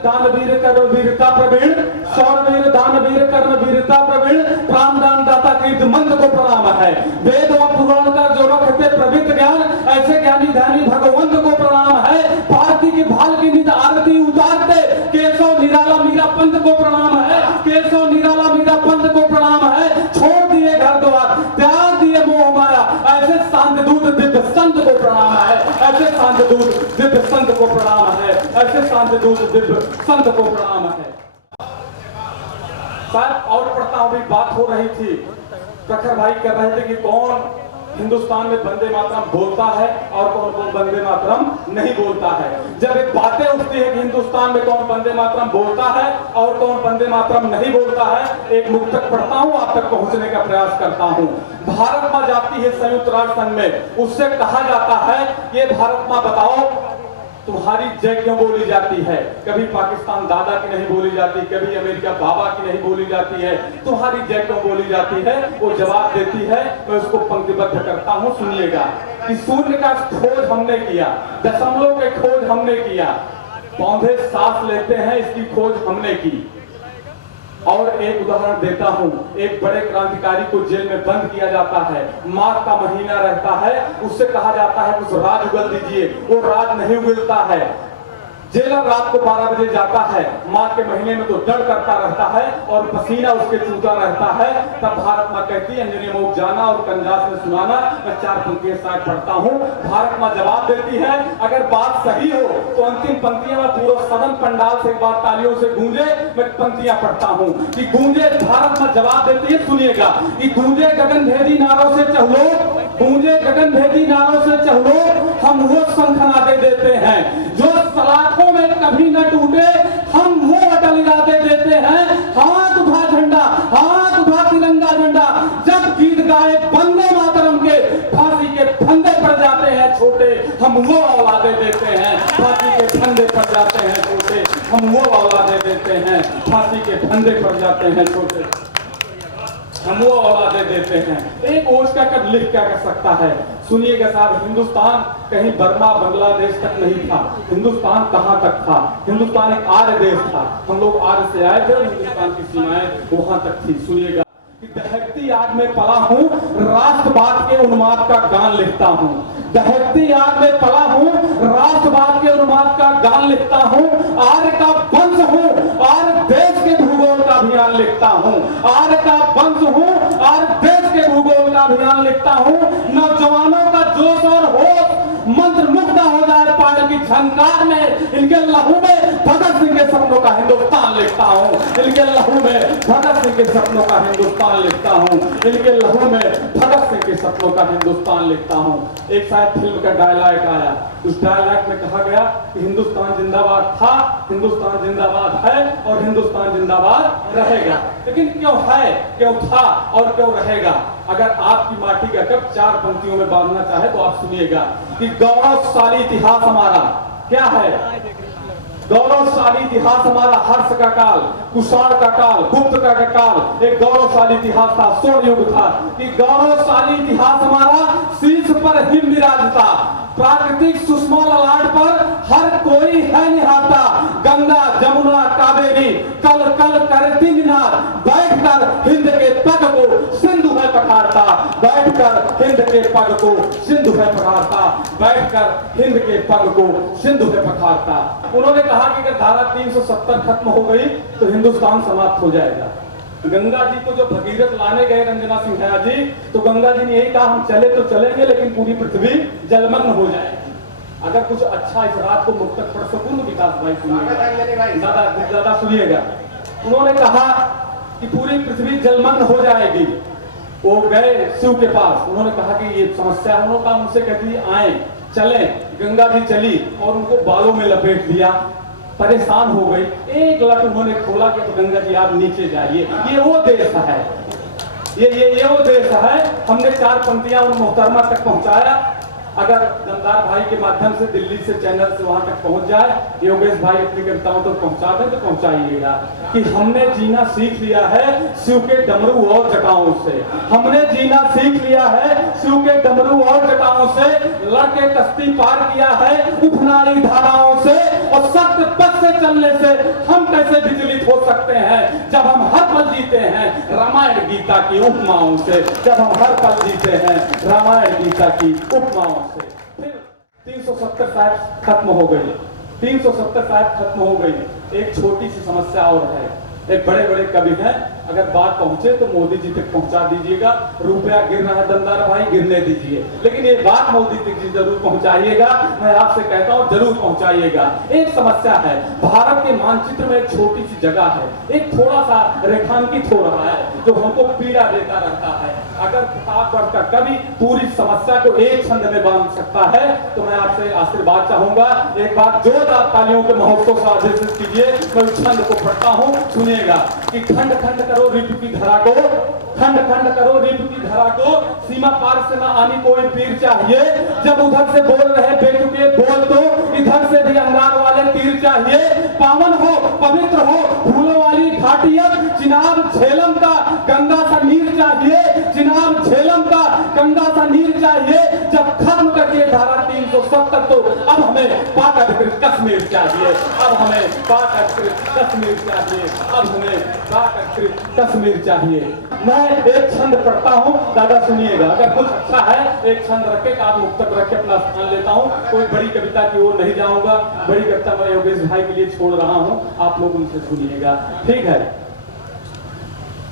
दानवीर कर्म वीरता प्रवीण, शौरवीर दानवीर कर्म वीरता प्रवीण, प्राणदान दाता कीर्ति मंत्र को प्रणाम है। वेद व पुराण का जो रखते पवित्र ज्ञान, ऐसे ज्ञानी ध्यानी भगवंत को प्रणाम है। भारती की भाल की नित आरती उतारते केशव निराला मीरा पंथ को प्रणाम है। केशव निराला मीरा पंथ को प्रणाम है। छोड़ दिए घर द्वार, त्याग दिए मोह माया, ऐसे शांत दूत दिव्य संत को प्रणाम है। ऐसे शांत दूत दिव्य संत को प्रणाम है। ऐसे शांत दूत दिव्य संत को प्रणाम है। शायद और पढ़ता हुई बात हो रही थी, प्रखर भाई कह रहे थे कि कौन हिंदुस्तान में वंदे मातरम बोलता है और कौन कौन वंदे मातरम नहीं बोलता है। जब एक बातें उठती है कि हिंदुस्तान में कौन वंदे मातरम बोलता है और कौन वंदे मातरम नहीं बोलता है, एक मुक्तक पढ़ता हूँ, आप तक पहुंचने का प्रयास करता हूँ। भारत माँ जाती है संयुक्त राष्ट्र संघ में, उससे कहा जाता है ये भारत माँ बताओ तुम्हारी जय क्यों बोली जाती है। कभी पाकिस्तान दादा की नहीं बोली जाती, कभी अमेरिका बाबा की नहीं बोली जाती है, तुम्हारी जय क्यों बोली जाती है। वो जवाब देती है, मैं उसको पंक्तिबद्ध करता हूँ, सुनिएगा। कि शून्य का खोज हमने किया, दशमलव के खोज हमने किया, पौधे सांस लेते हैं इसकी खोज हमने की। और एक उदाहरण देता हूं, एक बड़े क्रांतिकारी को जेल में बंद किया जाता है, माघ का महीना रहता है, उससे कहा जाता है कुछ राज उगल दीजिए, वो राज नहीं उगलता है। जेलर रात को 12 बजे जाता है, माघ के महीने में तो डर करता रहता है और पसीना उसके चूता रहता है। तब भारत माँ कहती है अंजनी मोक जाना और कंजास में सुनाना। मैं 4 पंक्तियां शायद पढ़ता हूँ, भारत माँ जवाब देती है, अगर बात सही हो तो अंतिम पंक्तियां में पूरा सदन पंडाल से एक बार तालियों से गूंजे। मैं पंक्तियां पढ़ता हूँ कि गूंजे, भारत माँ जवाब देती है, सुनिएगा। कि गूंजे गगन भेदी नारों से चहलो, गूंजे गगन भेदी नारों से चहलो, हम वो शंखनादे देते हैं जो सलाखों में कभी न टूटे, हम वो अटल इरादे देते हैं। हाथ उठा झंडा, हाथ उठा तिरंगा झंडा, जब गीत गाए वंदे मातरम के, फांसी के फंदे पर जाते हैं छोटे, हम वो औलादे देते हैं। फांसी के फंदे पर जाते हैं छोटे, हम वो औलादे देते हैं। फांसी के फंदे पर जाते हैं छोटे, हम वो औलादे देते हैं। एक ओज का कर लिख क्या कर सकता है, सुनिएगा साहब। हिंदुस्तान कहीं बर्मा बांग्लादेश तक नहीं था, हिंदुस्तान कहां तक था। हिंदुस्तान एक आर्य देश था, हम लोग आर्य से आए थे और हिंदुस्तान की सीमाएं वहां तक थी। सुनिएगा कि दहकती आग में पला हूं, राष्ट्रवाद के उन्माद का गान लिखता हूं। दहकती आग में पला हूं, राष्ट्रवाद के उन्माद का गान लिखता हूं। आर्य का वंश हूं, आर्य देश के भूगोल का अभियान लिखता हूं। आर्य का वंश हूं, आर्य देश के भूगोल का अभियान लिखता हूं। नौजवानों का जोश और होश मंत्र मुग्ध हो जाए पायल की झंकार में, इनके लहू में भगत सिंह के सपनों का हिंदुस्तान लिखता हूं। इनके लहू में भगत सिंह के सपनों का हिंदुस्तान लिखता हूं। इनके लहू में भगत सिंह के सपनों का हिंदुस्तान लिखता हूं। एक शायद फिल्म का डायलॉग आया, उस डायलॉग में कहा गया कि हिंदुस्तान जिंदाबाद था, हिंदुस्तान जिंदाबाद है और हिंदुस्तान जिंदाबाद रहेगा। लेकिन क्यों है, क्यों था और क्यों रहेगा। अगर आपकी माटी का कब 4 पंक्तियों में बांधना चाहे तो आप सुनिएगा कि गौरवशाली इतिहास हमारा क्या है। गौरवशाली इतिहास हमारा हर्ष का काल, कुषाण का काल, गुप्त का काल एक गौरवशाली इतिहास था, स्वर्ण युग था। कि गौरवशाली इतिहास हमारा शीर्ष पर हिम विराजता, प्राकृतिक सुषमा ललाट पर हर कोई है निहारता। गंगा जमुना कावेरी कल कल करती निनाद, बैठकर हिंद के पग को सिंधु में पखारता। बैठकर हिंद के पग को सिंधु में पखारता। बैठकर हिंद के पग को सिंधु में पखारता। उन्होंने कहा कि अगर धारा 370 खत्म हो गई तो हिंदुस्तान समाप्त हो जाएगा। गंगा जी को जो भगीरथ लाने गए रंजना सिंघाया जी, तो गंगा जी ने यही कहा हम चले तो चलेंगे लेकिन पूरी पृथ्वी जलमग्न हो जाएगी। अगर कुछ अच्छा इस रात को मुक्तक पढ़ सकूं तो विकास भाई सुनिएगा, ज्यादा सुनिएगा। उन्होंने कहा कि पूरी पृथ्वी जलमग्न हो जाएगी। वो गए शिव के पास, उन्होंने कहा कि ये समस्या है। उन्होंने कहा उनसे कहती आए चले, गंगा जी चली और उनको बालों में लपेट दिया। परेशान हो गई, एक लट उन्होंने खोला कि तो गंगा जी आप नीचे जाइए। ये वो देश है, ये वो देश है। हमने 4 पंक्तियां उन मोहतरमा तक पहुंचाया। अगर दमदार भाई के माध्यम से दिल्ली से चैनल से वहां तक पहुंच जाए, योगेश भाई अपनी कविताओं तक पहुंचा दें तो पहुंचाइएगा कि हमने जीना सीख लिया है शिव के डमरू और जटाओं से। हमने जीना सीख लिया है शिव के डमरू और जटाओं से, लड़के कश्ती पार किया है उफनाई धाराओं से, और सत्य पथ से चलने से हम कैसे विचलित हो सकते हैं जब हम हर पल जीते हैं रामायण गीता की उपमाओं से, जब हम हर पल जीते हैं रामायण गीता की उपमाओं से। फिर 370 साहिब खत्म हो गई, 370 साहिब खत्म हो गई। एक छोटी सी समस्या और है, एक बड़े बड़े कवि हैं, अगर बात पहुंचे तो मोदी जी तक पहुंचा दीजिएगा। रुपया गिर रहा है दमदार भाई, गिरने दीजिए, लेकिन ये बात मोदी तक जी जरूर पहुंचाइएगा। मैं आपसे कहता हूं जरूर पहुंचाइएगा। एक समस्या है, भारत के मानचित्र में एक छोटी सी जगह है, एक थोड़ा सा रेखांकित हो रहा है जो हमको पीड़ा देता रहता है। अगर किताब पढ़कर कवि पूरी समस्या को एक छंद में बांध सकता है तो मैं आपसे आशीर्वाद चाहूंगा। एक बात जोरदार तालियों के महोत्सव से आदेशित कीजिए। मैं उस छंद को पढ़ता हूं, सुनिएगा कि खंड खंड करो रिप की धरा को, खंड खंड करो रिप की धरा को, सीमा पार से ना आनी कोई पीर चाहिए। जब उधर से बोल रहे बेचुके बोल दो, इधर से भी अंगार वाले तीर चाहिए। पावन हो पवित्र हो फूलों वाली घाटिया, चिनाब झेलम का गंगा सा नीर चाहिए, चिनाब झेलम का गंगा सा नीर चाहिए। जब खत्म करके धारा 370 तो अब हमें पाक अधिकृत कश्मीर चाहिए, अब हमें पाक अधिकृत कश्मीर चाहिए, अब हमें पाक अधिकृत कश्मीर चाहिए। मैं एक छंद पढ़ता हूं, दादा सुनिएगा, अगर कुछ अच्छा है एक छंद रखे आप मुक्त तक रखे अपना स्थान लेता हूं। कोई बड़ी कविता की ओर नहीं जाऊंगा, बड़ी कविता मैं योगेश भाई के लिए छोड़ रहा हूं, आप लोग उनसे सुनिएगा, ठीक है।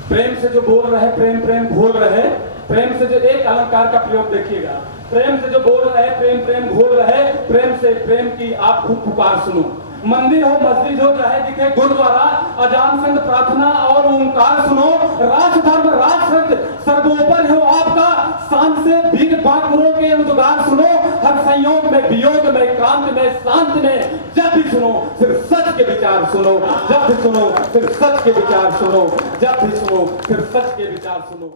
प्रेम से जो बोल रहे प्रेम प्रेम भूल रहे, प्रेम से जो एक अलंकार का प्रयोग देखिएगा, प्रेम से जो बोल रहे प्रेम प्रेम भूल रहे, प्रेम से प्रेम की आप खुद पुकार सुनो। मंदिर हो मस्जिद हो चाहे दिखे गुरुद्वारा, अजान संग प्रार्थना और ओंकार सुनो। राज धर्म राज सर्वोपरि हो आपका, शान से भीख बाकुरों के उद्गार सुनो। हर संयोग में वियोग में क्रांति में शांति में जब भी सुनो सिर्फ सच के विचार सुनो, जब भी सुनो सिर्फ सच के विचार सुनो, जब भी सुनो सिर्फ सच के विचार सुनो।